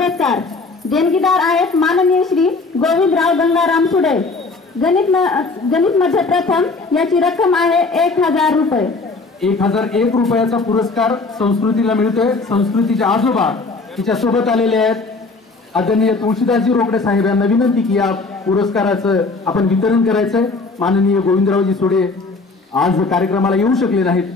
पुरस्कार देणगीदार आहेत माननीय श्री गोविंदराव गंगाराम सुडे। गणित मध्ये प्रथम, याची रक्कम आहे 1000 रुपये। 1001 रुपयाचा पुरस्कार संस्कृतीला मिळतोय। संस्कृतीचे आजोबा तिच्या सोबत आलेले आहेत। आदरणीय तुळशीदासजी रोकडे साहेब यांना विनंती की या पुरस्काराचं आपण वितरण करायचंय। माननीय गोविंदरावजी सुडे आज कार्यक्रमाला येऊ शकले नाहीत।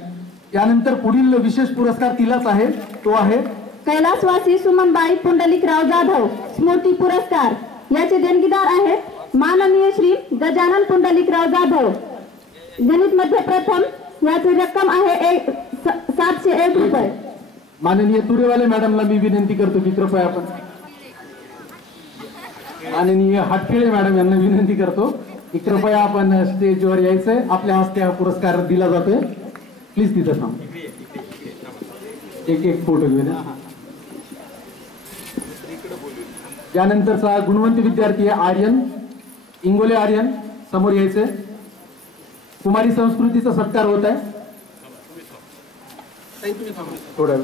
त्यानंतर पुढील विशेष पुरस्कार तिलाच आहे, तो आहे कैलासवासी सुमनबाई पुंडलिकराव जाधव स्मृती पुरस्कार। याचे देणगीदार आहेत माननीय श्री गजानन पुंडलिकराव जाधव। गणित मध्ये प्रथम, याची रक्कम आहे 701 रुपये। माननीय तुरेवाले मॅडमला मी विनंती करतो की कृपया आपण माननीय हाटखेळे मॅडम यांना विनंती करतो की कृपया आपण स्टेजवर यायचंय। आपल्या हस्ते हा पुरस्कार दिला जातोय। प्लीज तिथं थांब, एक फोटो घेऊया। त्यानंतरचा गुणवंत विद्यार्थी आहे आर्यन इंगोले। आर्यन समोर यायचंय। कुमारी संस्कृतीचा सत्कार होत आहे। थोडा वेळ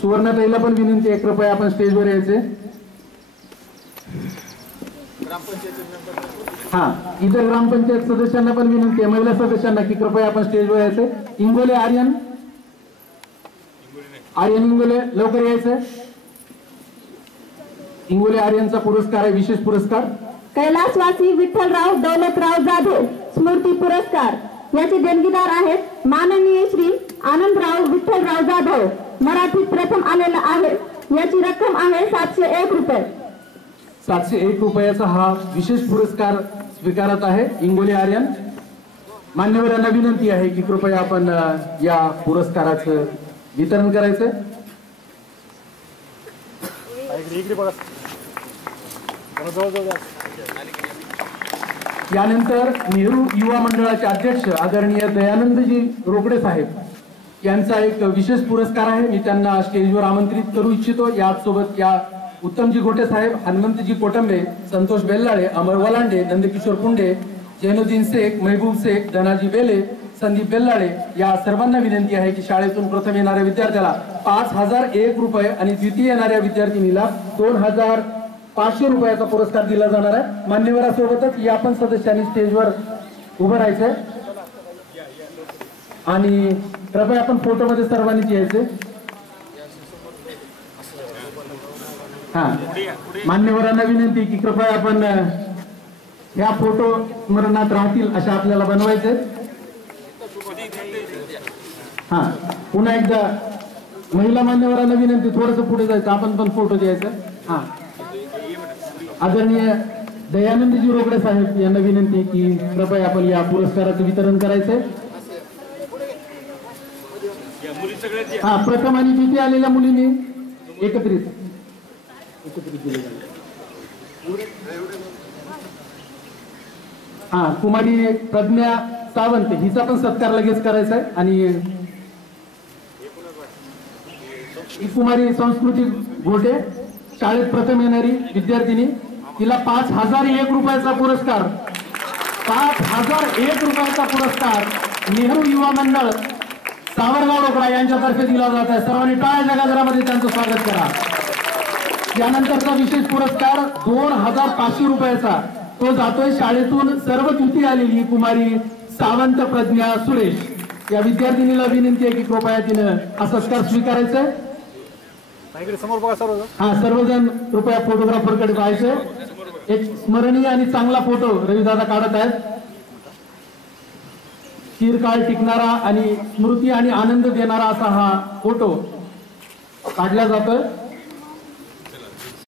सुवर्णाताईला पण विनंती आहे, कृपया आपण स्टेजवर यायचे। हा, इतर ग्रामपंचायत सदस्यांना पण विनंती आहे, महिला सदस्यांना की कृपया आपण स्टेजवर यायचे। इंगोले आर्यन इंगोले लवकर यायचंय। इंगोले आर्यनचा पुरस्कार आहे विशेष पुरस्कार कैलासवासी विठ्ठलराव दौलतराव जाधव स्मृती पुरस्कार। याचे देणगीदार आहेत माननीय श्री आनंदराव विठ्ठलराव जाधव। मराठीत प्रथम आलेला आहे। याची रक्कम आहे 701 रुपये। 701 रुपयाचा हा विशेष पुरस्कार स्वीकारत आहे इंगोले आर्यन। मान्यवरांना विनंती आहे की कृपया आपण या पुरस्काराचं वितरण करायचंय। यानंतर नेहरू युवा मंडळाचे अध्यक्ष आदरणीय दयानंदजी रोकडे साहेब यांचा एक विशेष पुरस्कार आहे। मी त्यांना स्टेजवर आमंत्रित करू इच्छितो। यासोबत या उत्तमजी घोटे साहेब, हनुमंतजी कोटंबे, संतोष बेल्लाळे, अमर वलांडे, नंदकिशोर पुंडे, जैनुद्दीन शेख, महबूब शेख, धनाजी बेले, संदीप बेल्लाळे या सर्वांना विनंती आहे की शाळेतून प्रथम येणाऱ्या विद्यार्थ्याला 5001 रुपये आणि द्वितीय येणाऱ्या विद्यार्थिनीला 2500 रुपयाचा पुरस्कार दिला जाणार आहे। मान्यवरांसोबतच या पण सदस्यांनी स्टेजवर उभं राहायचंय आणि कृपया आपण फोटोमध्ये सर्वांनीच यायचे। हा, मान्यवरांना विनंती की कृपया आपण या फोटो स्मरणात राहतील अशा आपल्याला बनवायचे। हा, पुन्हा एकदा महिला मान्यवरांना विनंती, थोडस पुढे जायचं, आपण पण फोटो द्यायचा। हा, आदरणीय दयानंदजी रोकडे साहेब यांना विनंती की कृपया आपण या पुरस्काराचं वितरण करायचंय। हा, प्रथम आणि द्वितीय आलेल्या मुलींनी एकत्रित दिले। हा, कुमारी प्रज्ञा सावंत हिचा पण सत्कार लगेच करायचा आहे। आणि कुमारी संस्कृती घोटे शाळेत प्रथम येणारी विद्यार्थिनी, तिला 5001 रुपयाचा पुरस्कार 5001 रुपयाचा पुरस्कार नेहरू युवा मंडळ सावरगाव रोकडा यांच्यातर्फे दिला जात आहे। सर्वांनी टाळ्या गजरामध्ये त्यांचं स्वागत करा। यानंतरचा विशेष पुरस्कार 2500 रुपयाचा, तो जातोय शाळेतून सर्व द्वितीय आलेली कुमारी सावंत प्रज्ञा सुरेश या विद्यार्थिनीला विनंती आहे की कृपया तिनं हा सत्कार स्वीकारायचा आहे। समोर बघा सर्व। हा, सर्वजण कृपया फोटोग्राफरकडे पाहायचं। एक स्मरणीय आणि चांगला फोटो रविदादा काढत आहेत। चिरकाळ टिकणारा आणि स्मृती आणि आनंद देणारा असा हा फोटो काढला जातोय।